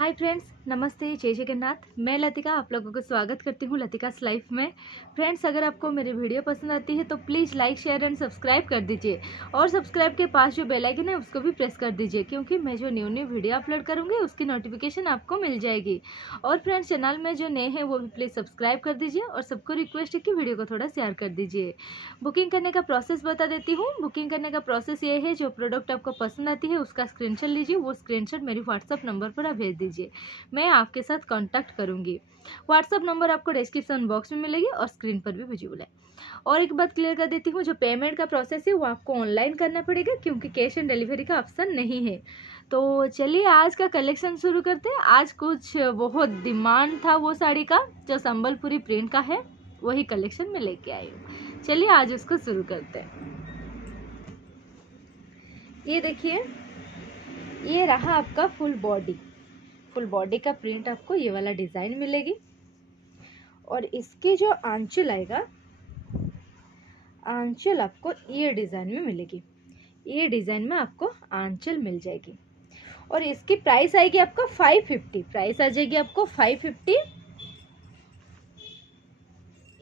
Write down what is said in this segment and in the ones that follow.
Hi friends, नमस्ते, जय जगन्नाथ। मैं लतिका आप लोगों को स्वागत करती हूँ लतिकास लाइफ में। फ्रेंड्स, अगर आपको मेरी वीडियो पसंद आती है तो please like, share and subscribe कर दीजिए और सब्सक्राइब के पास जो बेल आइकन है उसको भी प्रेस कर दीजिए, क्योंकि मैं जो न्यू वीडियो अपलोड करूँगी उसकी नोटिफिकेशन आपको मिल जाएगी। और फ्रेंड्स, चैनल में जो नए हैं वो भी प्लीज़ सब्सक्राइब कर दीजिए और सबको रिक्वेस्ट है कि वीडियो को थोड़ा शेयर कर दीजिए। बुकिंग करने का प्रोसेस बता देती हूँ। बुकिंग करने का प्रोसेस ये है, जो प्रोडक्ट आपको पसंद आती है उसका स्क्रीनशॉट लीजिए, वो स्क्रीनशॉट मेरी व्हाट्सअप नंबर पर आप भेज दीजिए, मैं आपके साथ कांटेक्ट करूंगी। व्हाट्सअप नंबर आपको डिस्क्रिप्शन बॉक्स में मिलेगी और स्क्रीन पर भी विजिबल है। और एक बात क्लियर कर देती हूँ, जो पेमेंट का प्रोसेस है वो आपको ऑनलाइन करना पड़ेगा, क्योंकि कैश ऑन डिलीवरी का ऑप्शन नहीं है। तो चलिए आज का कलेक्शन शुरू करते हैं। आज कुछ बहुत डिमांड था वो साड़ी का, जो संबलपुरी प्रिंट का है, वही कलेक्शन में लेके आई हूँ। चलिए आज उसको शुरू करते हैं। ये देखिए, ये रहा आपका फुल बॉडी का प्रिंट। आपको ये वाला डिजाइन मिलेगी और इसकी जो आंचल आएगा, आंचल आपको ये डिजाइन में मिलेगी। ये डिजाइन में आपको आंचल मिल जाएगी और इसकी प्राइस आएगी आपको 550। प्राइस आ जाएगी आपको 550।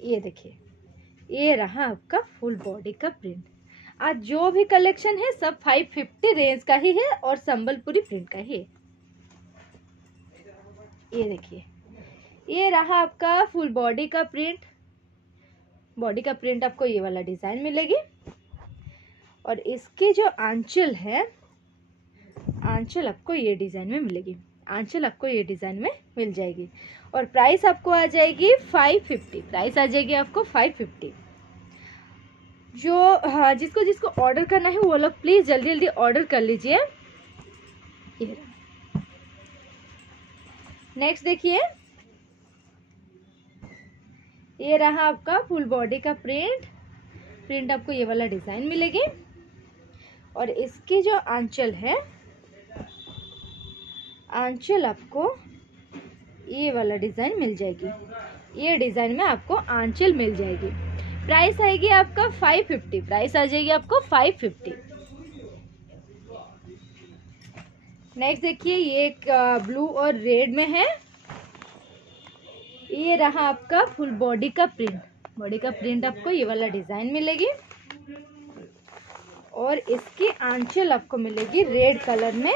ये देखिए, ये रहा आपका फुल बॉडी का प्रिंट। आज जो भी कलेक्शन है सब 550 रेंज का ही है और संबलपुरी प्रिंट का ही है। ये देखिए, ये रहा आपका फुल बॉडी का प्रिंट। बॉडी का प्रिंट आपको ये वाला डिजाइन मिलेगी और इसकी जो आंचल है, आंचल आपको ये डिजाइन में मिलेगी। आंचल आपको ये डिजाइन में मिल जाएगी और प्राइस आपको आ जाएगी 550। प्राइस आ जाएगी आपको 550। जो जिसको ऑर्डर करना है वो लोग प्लीज जल्दी जल्दी ऑर्डर कर लीजिए। नेक्स्ट देखिए, ये रहा आपका फुल बॉडी का प्रिंट आपको ये वाला डिजाइन मिलेगी और इसकी जो आंचल है, आंचल आपको ये वाला डिजाइन मिल जाएगी। ये डिजाइन में आपको आंचल मिल जाएगी। प्राइस आएगी आपका 550। प्राइस आ जाएगी आपको 550। नेक्स्ट देखिए, ये एक ब्लू और रेड में है। ये रहा आपका फुल बॉडी का प्रिंट। बॉडी का प्रिंट आपको ये वाला डिजाइन मिलेगी और इसकी आंचल आपको मिलेगी रेड कलर में,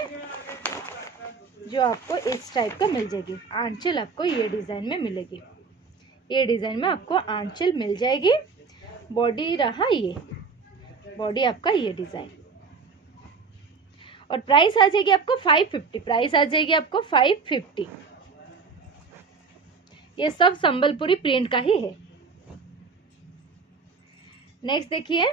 जो आपको इस टाइप का मिल जाएगी। आंचल आपको ये डिजाइन में मिलेगी। ये डिजाइन में आपको आंचल मिल जाएगी। बॉडी रहा ये, बॉडी आपका ये डिजाइन और प्राइस आ जाएगी आपको 550। प्राइस आ जाएगी आपको 550। ये सब संबलपुरी प्रिंट का ही है। नेक्स्ट देखिए,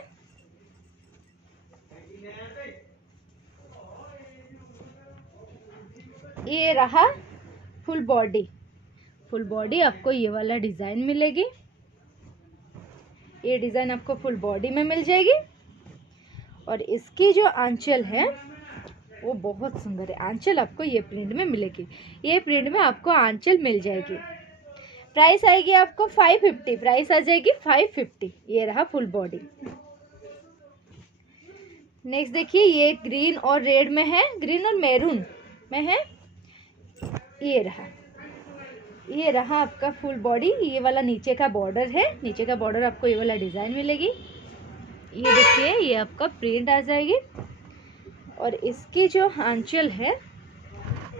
ये रहा फुल बॉडी। फुल बॉडी आपको ये वाला डिजाइन मिलेगी। ये डिजाइन आपको फुल बॉडी में मिल जाएगी और इसकी जो आंचल है वो बहुत सुंदर है। आंचल आपको ये प्रिंट में मिलेगी। ये प्रिंट में आपको आंचल मिल जाएगी। प्राइस आएगी आपको 550। प्राइस आ जाएगी 550। ये रहा फुल बॉडी। नेक्स्ट देखिए, ये ग्रीन और रेड में है, ग्रीन और मैरून में है। ये रहा आपका फुल बॉडी। ये वाला नीचे का बॉर्डर है, नीचे का बॉर्डर आपको ये वाला डिजाइन मिलेगी। ये देखिए, ये आपका प्रिंट आ जाएगी और इसकी जो आंचल है,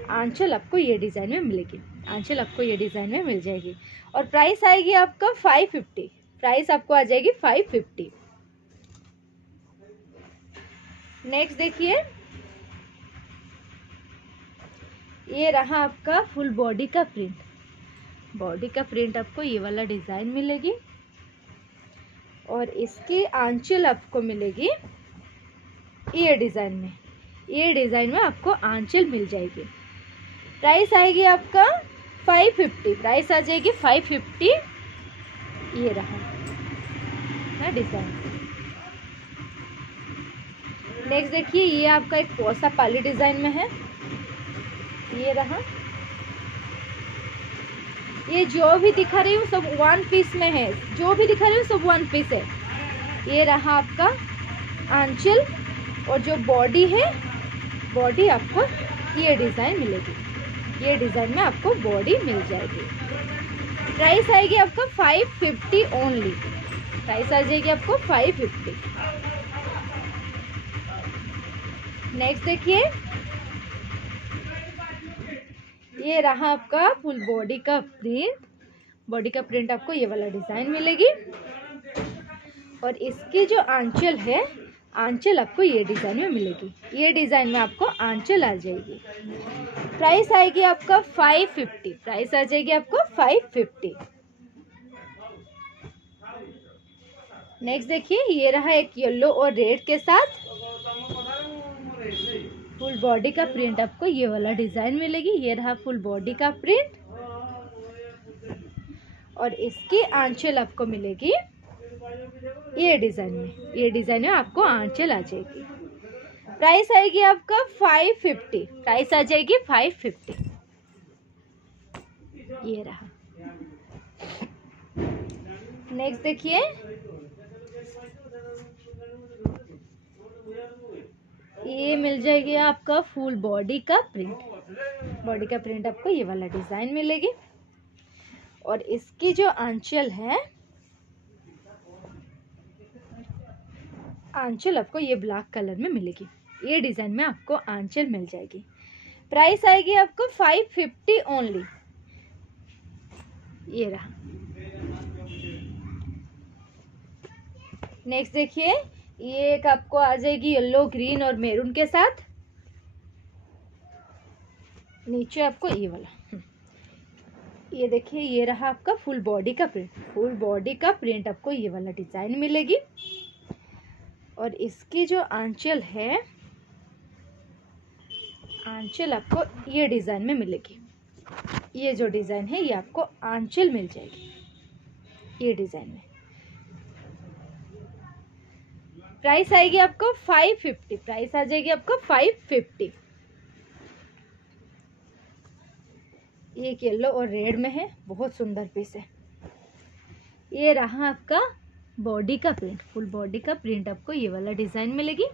आंचल आपको ये डिजाइन में मिलेगी। आंचल आपको ये डिजाइन में मिल जाएगी और प्राइस आएगी आपका 550। प्राइस आपको आ जाएगी 550। नेक्स्ट देखिए, ये रहा आपका फुल बॉडी का प्रिंट। बॉडी का प्रिंट आपको ये वाला डिजाइन मिलेगी और इसकी आंचल आपको मिलेगी ये डिजाइन में। ये डिजाइन में आपको आंचल मिल जाएगी। प्राइस आएगी आपका 550। प्राइस आ जाएगी 550। ये रहा डिजाइन। नेक्स्ट देखिए, ये आपका एक पोसा पाली डिजाइन में है। ये रहा, ये जो भी दिखा रही हूँ सब वन पीस में है। जो भी दिखा रही हूँ सब वन पीस है। ये रहा आपका आंचल और जो बॉडी है, बॉडी आपको ये डिजाइन मिलेगी। ये डिज़ाइन में आपको बॉडी मिल जाएगी। प्राइस आएगी आपका 550 ओनली। प्राइस आ जाएगी आपको 550। नेक्स्ट देखिए, ये रहा आपका फुल बॉडी का प्रिंट। बॉडी का प्रिंट आपको ये वाला डिज़ाइन मिलेगी और इसकी जो आंचल है, आंचल आपको ये डिज़ाइन में मिलेगी। ये डिज़ाइन में आपको आंचल आ जाएगी। प्राइस आएगी आपका 550। प्राइस आ जाएगी आपको 550। नेक्स्ट देखिए, ये रहा एक येलो और रेड के साथ फुल बॉडी का प्रिंट। आपको ये वाला डिज़ाइन मिलेगी। ये रहा फुल बॉडी का प्रिंट और इसकी आंचल आपको मिलेगी ये डिज़ाइन में। ये डिज़ाइन में आपको आंचल आ जाएगी। प्राइस आएगी आपका 550। प्राइस आ जाएगी 550। ये रहा। नेक्स्ट देखिए, ये मिल जाएगी आपका फुल बॉडी का प्रिंट। बॉडी का प्रिंट आपको ये वाला डिज़ाइन मिलेगी और इसकी जो आंचल है, आंचल आपको ये ब्लैक कलर में मिलेगी। ये डिज़ाइन में आपको आंचल मिल जाएगी। प्राइस आएगी आपको 550 ओनली। ये रहा। नेक्स्ट देखिए, ये एक आपको आ जाएगी येलो, ग्रीन और मैरून के साथ। नीचे आपको ये वाला, ये देखिए, ये रहा आपका फुल बॉडी का प्रिंट। फुल बॉडी का प्रिंट आपको ये वाला डिज़ाइन मिलेगी और इसकी जो आंचल है, आंचल आपको ये डिज़ाइन में मिलेगी। ये जो डिज़ाइन है, ये आपको आंचल मिल जाएगी ये डिज़ाइन में। प्राइस आएगी आपको 550। प्राइस आ जाएगी आपको 550। ये येलो और रेड में है, बहुत सुंदर पीस है। ये रहा आपका बॉडी का प्रिंट। फुल बॉडी का प्रिंट आपको ये वाला डिज़ाइन मिलेगी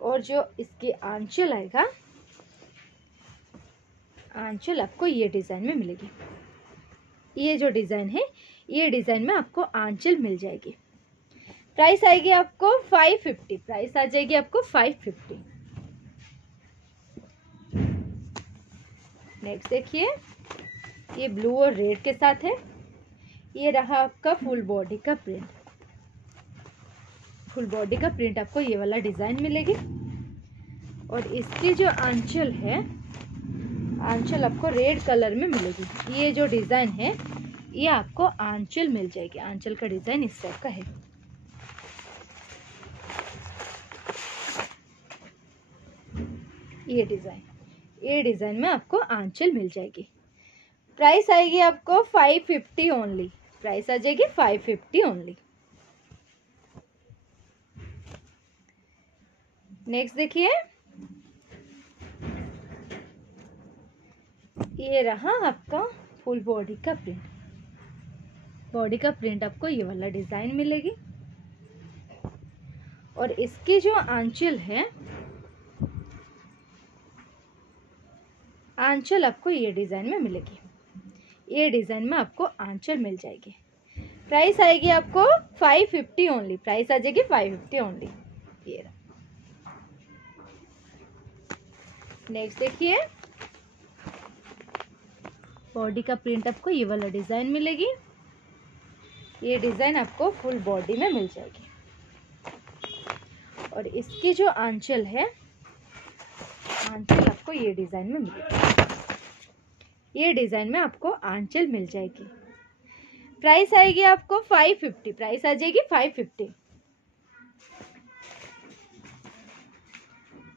और जो इसकी आंचल आएगा, आंचल आपको ये डिज़ाइन में मिलेगी। ये जो डिज़ाइन है, ये डिज़ाइन में आपको आंचल मिल जाएगी। प्राइस आएगी आपको 550। प्राइस आ जाएगी आपको 550। नेक्स्ट देखिए, ये ब्लू और रेड के साथ है। ये रहा आपका फुल बॉडी का प्रिंट। फुल बॉडी का प्रिंट आपको ये वाला डिज़ाइन मिलेगी और इसकी जो आंचल है, आंचल आपको रेड कलर में मिलेगी। ये जो डिज़ाइन है, ये आपको आंचल मिल जाएगी। आंचल का डिज़ाइन इस टाइप का है। ये डिज़ाइन में आपको आंचल मिल जाएगी। प्राइस आएगी आपको 550 ओनली। प्राइस आ जाएगी 550 ओनली। नेक्स्ट देखिए, ये रहा आपका फुल बॉडी का प्रिंट। बॉडी का प्रिंट आपको ये वाला डिज़ाइन मिलेगी और इसकी जो आंचल है, आंचल आपको ये डिज़ाइन में मिलेगी। ये डिज़ाइन में आपको आंचल मिल जाएगी। प्राइस आएगी आपको 550 ओनली। प्राइस आ जाएगी 550 ओनली। ये नेक्स्ट देखिए, बॉडी का प्रिंट आपको ये वाला डिज़ाइन मिलेगी। ये डिज़ाइन आपको फुल बॉडी में मिल जाएगी और इसकी जो आंचल है, आंचल आपको ये डिज़ाइन में मिलेगी। ये डिज़ाइन में आपको आंचल मिल जाएगी। प्राइस आएगी आपको 550। प्राइस आ जाएगी 550।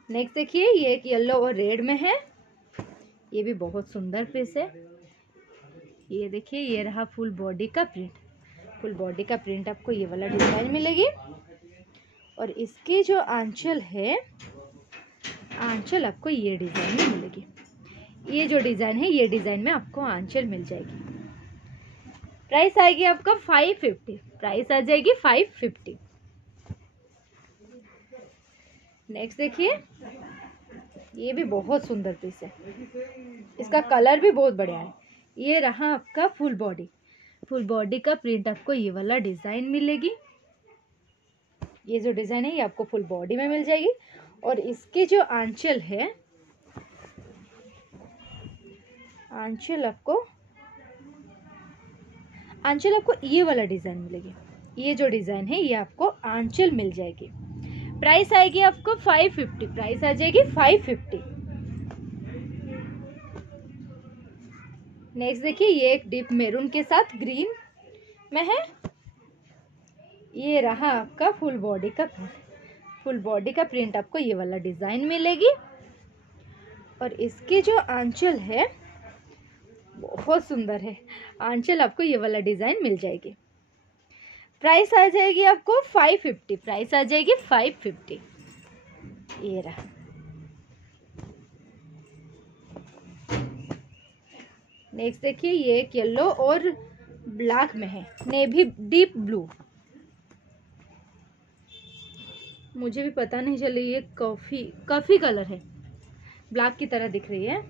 नेक्स्ट देखिए, ये एक येलो और रेड में है। ये भी बहुत सुंदर पीस है। ये देखिए, ये रहा फुल बॉडी का प्रिंट। फुल बॉडी का प्रिंट आपको ये वाला डिज़ाइन मिलेगी और इसकी जो आंचल है, आंचल आपको ये डिज़ाइन में मिलेगी। ये जो डिज़ाइन है, ये डिज़ाइन में आपको आंचल मिल जाएगी। प्राइस आएगी आपका 550। प्राइस आ जाएगी 550। नेक्स्ट देखिए, ये भी बहुत सुंदर पीस है, इसका कलर भी बहुत बढ़िया है। ये रहा आपका फुल बॉडी, फुल बॉडी का प्रिंट आपको ये वाला डिज़ाइन मिलेगी। ये जो डिज़ाइन है ये आपको फुल बॉडी में मिल जाएगी। और इसके जो आंचल है, आंचल आपको ये वाला डिज़ाइन मिलेगी। ये जो डिज़ाइन है ये आपको आंचल मिल जाएगी। प्राइस आएगी आपको 550, प्राइस आ जाएगी 550। नेक्स्ट देखिए, ये एक डीप मैरून के साथ ग्रीन में है। ये रहा आपका फुल बॉडी का प्रिंट, फुल बॉडी का प्रिंट आपको ये वाला डिज़ाइन मिलेगी। और इसकी जो आंचल है बहुत सुंदर है, आंचल आपको ये वाला डिज़ाइन मिल जाएगी। प्राइस आ जाएगी आपको 550, प्राइस आ जाएगी 550। ये रहा। नेक्स्ट देखिए, ये एक येलो और ब्लैक में है, नेवी डीप ब्लू। मुझे भी पता नहीं चली, ये कॉफी कलर है, ब्लैक की तरह दिख रही है,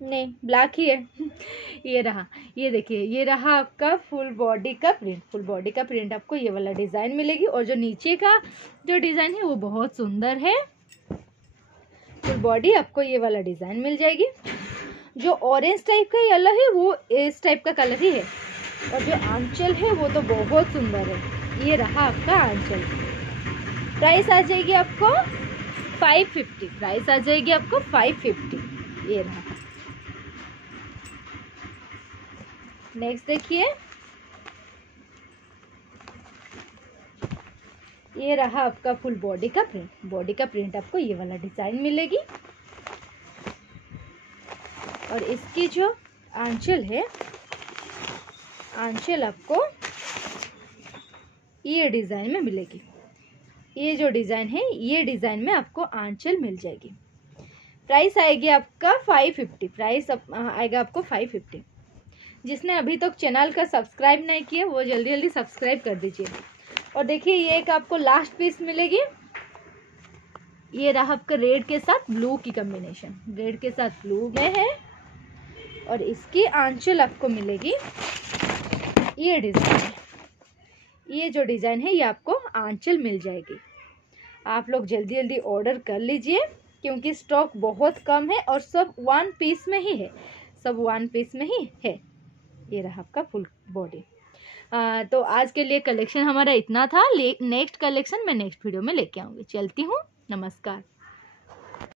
नहीं ब्लैक ही है। ये रहा, ये देखिए, ये रहा आपका फुल बॉडी का प्रिंट, फुल बॉडी का प्रिंट आपको ये वाला डिज़ाइन मिलेगी। और जो नीचे का जो डिज़ाइन है वो बहुत सुंदर है। फुल बॉडी आपको ये वाला डिज़ाइन मिल जाएगी। जो ऑरेंज टाइप का येलो है वो इस टाइप का कलर ही है। और जो आंचल है वो तो बहुत सुंदर है। ये रहा आपका आंचल। प्राइस आ जाएगी आपको 550, प्राइस आ जाएगी आपको 550। ये रहा। नेक्स्ट देखिए, ये रहा आपका फुल बॉडी का प्रिंट, बॉडी का प्रिंट आपको ये वाला डिज़ाइन मिलेगी। और इसकी जो आंचल है, आंचल आपको ये डिज़ाइन में मिलेगी। ये जो डिज़ाइन है ये डिज़ाइन में आपको आंचल मिल जाएगी। प्राइस आएगी आपका 550, प्राइस आएगा आपको 550। जिसने अभी तक चैनल का सब्सक्राइब नहीं किया वो जल्दी जल्दी सब्सक्राइब कर दीजिए। और देखिए, ये एक आपको लास्ट पीस मिलेगी। ये रहा आपका रेड के साथ ब्लू की कॉम्बिनेशन, रेड के साथ ब्लू में है। और इसकी आंचल आपको मिलेगी ये डिज़ाइन, ये जो डिज़ाइन है ये आपको आंचल मिल जाएगी। आप लोग जल्दी जल्दी ऑर्डर कर लीजिए क्योंकि स्टॉक बहुत कम है और सब 1 पीस में ही है, सब 1 पीस में ही है। ये रहा आपका फुल बॉडी। तो आज के लिए कलेक्शन हमारा इतना था। नेक्स्ट कलेक्शन मैं नेक्स्ट वीडियो में लेके आऊँगी। चलती हूँ, नमस्कार।